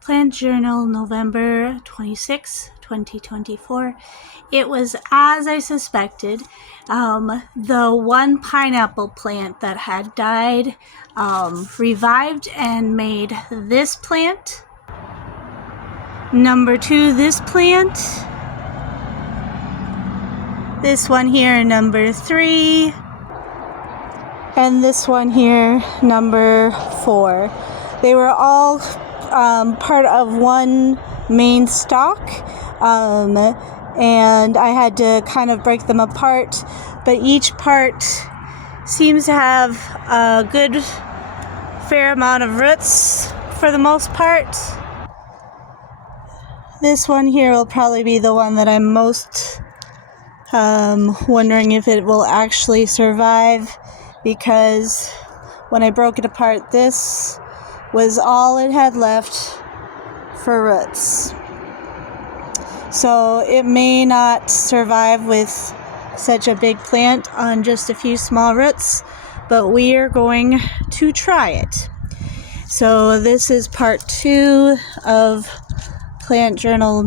Plant Journal, November 26, 2024. It was as I suspected. The one pineapple plant that had died revived and made this plant. Number 2, this plant. This one here, number 3. And this one here, number 4. They were all part of one main stalk, and I had to kind of break them apart, but each part seems to have a good fair amount of roots for the most part. This one here will probably be the one that I'm most wondering if it will actually survive, because when I broke it apart, this was all it had left for roots. So it may not survive with such a big plant on just a few small roots, but we are going to try it. So this is part 2 of Plant Journal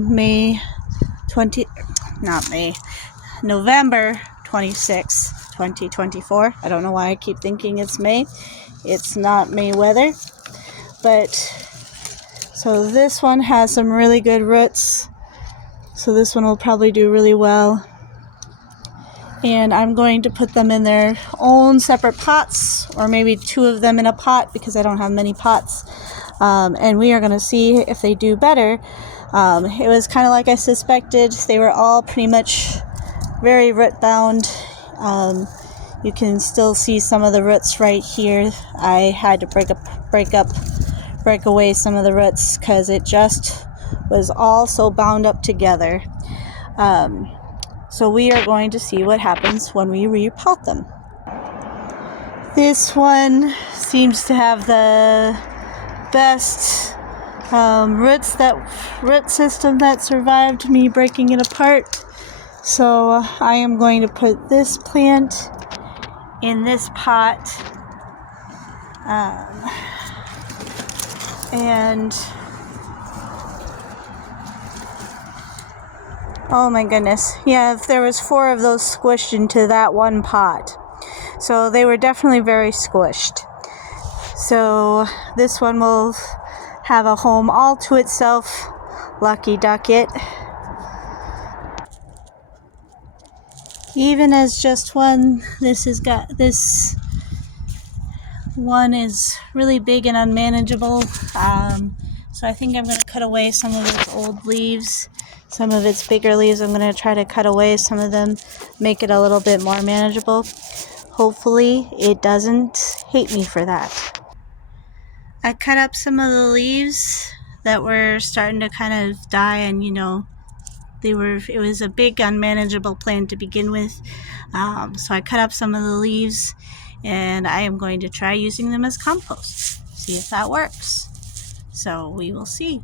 November 26, 2024. I don't know why I keep thinking it's May. It's not May weather. But, so this one has some really good roots. So this one will probably do really well. And I'm going to put them in their own separate pots, or maybe 2 of them in a pot because I don't have many pots. And we are going to see if they do better. It was kind of like I suspected. They were all pretty much very root bound. You can still see some of the roots right here. I had to break away some of the roots because it just was all so bound up together. So we are going to see what happens when we repot them. This one seems to have the best root system that survived me breaking it apart. So I am going to put this plant in this pot. And oh my goodness, yeah, there was 4 of those squished into that one pot, so they were definitely very squished. So this one will have a home all to itself. Lucky duck it. Even as just one, this one is really big and unmanageable, so I think I'm going to cut away some of its old leaves, some of its bigger leaves. I'm going to try to cut away some of them, make it a little bit more manageable. Hopefully it doesn't hate me for that. I cut up some of the leaves that were starting to kind of die, and it was a big unmanageable plant to begin with, so I cut up some of the leaves, and I am going to try using them as compost, see if that works. So we will see.